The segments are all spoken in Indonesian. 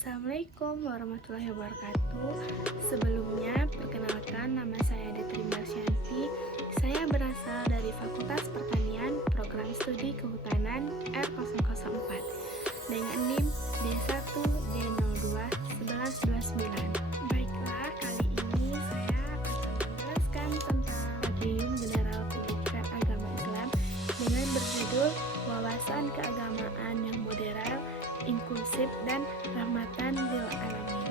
Assalamualaikum warahmatullahi wabarakatuh. Sebelumnya, perkenalkan nama saya Detri Marsyanti. Saya berasal dari Fakultas Pertanian, Program Studi Kehutanan R004 dengan NIM D1D021129. Baiklah, kali ini saya akan menjelaskan tentang Paguyuban General Pendidikan Agama Islam dengan berjudul Wawasan Keagamaan yang Modern, Inklusif, dan Rahmatan lil Alamin.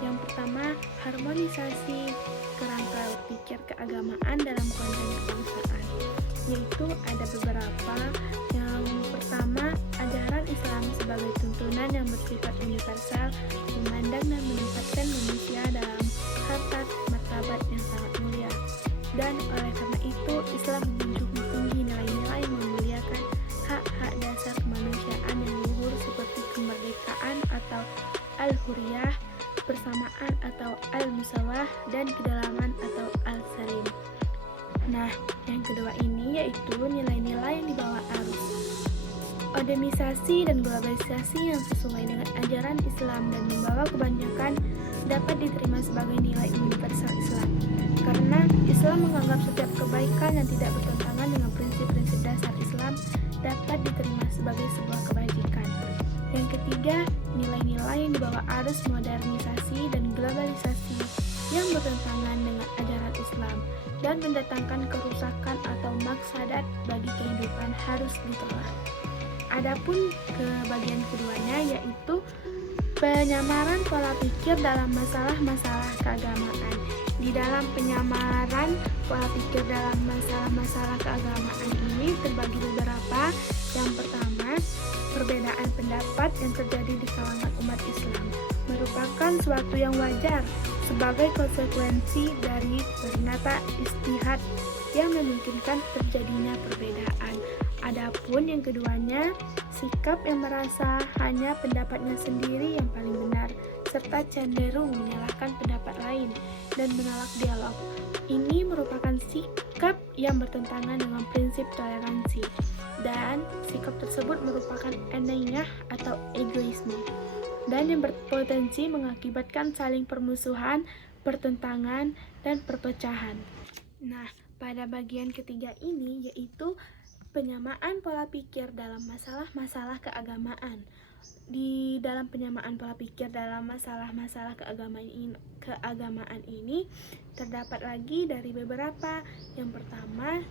Yang pertama, harmonisasi kerangka berpikir keagamaan dalam konteks kebangsaan, yaitu ada beberapa. Yang pertama, ajaran Islam sebagai tuntunan yang bersifat universal, memandang dan menempatkan manusia dalam harkat martabat yang sangat mulia, dan oleh karena itu Islam menjunjung tinggi nilai-nilai yang memuliakan hak-hak dasar kemanusiaan yang luhur seperti kemerdekaan atau al-hurriyah, persamaan atau al-musawah, dan kedalaman atau al-salim. Nah, yang kedua ini yaitu nilai-nilai yang dibawa arus. Modernisasi dan globalisasi yang sesuai dengan ajaran Islam dan membawa kebanyakan dapat diterima sebagai nilai universal Islam, karena Islam menganggap setiap kebaikan yang tidak bertentangan dengan prinsip-prinsip dasar Islam dapat diterima sebagai sebuah kebajikan. Yang ketiga, nilai-nilai yang dibawa arus modernisasi dan globalisasi yang bertentangan dengan ajaran Islam dan mendatangkan kerusakan atau mafsadat bagi kehidupan harus ditolak. Adapun ke bagian keduanya yaitu penyamaran pola pikir dalam masalah-masalah keagamaan. Di dalam penyamaran pola pikir dalam masalah-masalah keagamaan ini terbagi beberapa. Yang pertama, perbedaan pendapat yang terjadi di kalangan umat Islam merupakan suatu yang wajar sebagai konsekuensi dari bernata istihad yang memungkinkan terjadinya perbedaan. Adapun yang keduanya, sikap yang merasa hanya pendapatnya sendiri yang paling benar, serta cenderung menyalahkan pendapat lain dan menolak dialog. Ini merupakan sikap yang bertentangan dengan prinsip toleransi, dan sikap tersebut merupakan aniyah atau egoisme, dan yang berpotensi mengakibatkan saling permusuhan, pertentangan, dan perpecahan. Nah, pada bagian ketiga ini yaitu penyamaan pola pikir dalam masalah-masalah keagamaan. Di dalam penyamaan pola pikir dalam masalah-masalah keagamaan ini terdapat lagi dari beberapa. Yang pertama,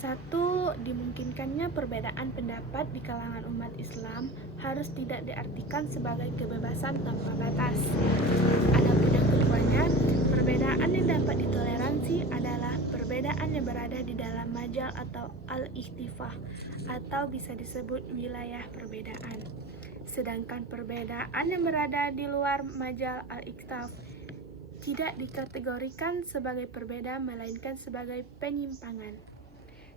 satu, dimungkinkannya perbedaan pendapat di kalangan umat Islam harus tidak diartikan sebagai kebebasan tanpa batas. Adapun yang keduanya, perbedaan yang dapat ditoleransi adalah perbedaan yang berada di dalam majal atau al-ikhtifah, atau bisa disebut wilayah perbedaan. Sedangkan perbedaan yang berada di luar majal al-ikhtifah tidak dikategorikan sebagai perbedaan melainkan sebagai penyimpangan,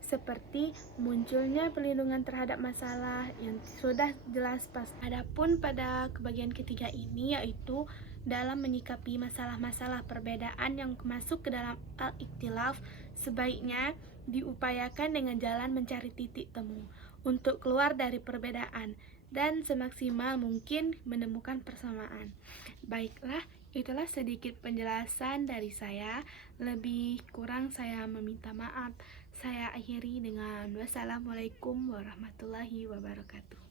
seperti munculnya perlindungan terhadap masalah yang sudah jelas pas. Adapun pada kebagian ketiga ini yaitu dalam menyikapi masalah-masalah perbedaan yang masuk ke dalam al-ikhtilaf, sebaiknya diupayakan dengan jalan mencari titik temu untuk keluar dari perbedaan dan semaksimal mungkin menemukan persamaan. Baiklah, itulah sedikit penjelasan dari saya. Lebih kurang saya meminta maaf. Saya akhiri dengan wassalamualaikum warahmatullahi wabarakatuh.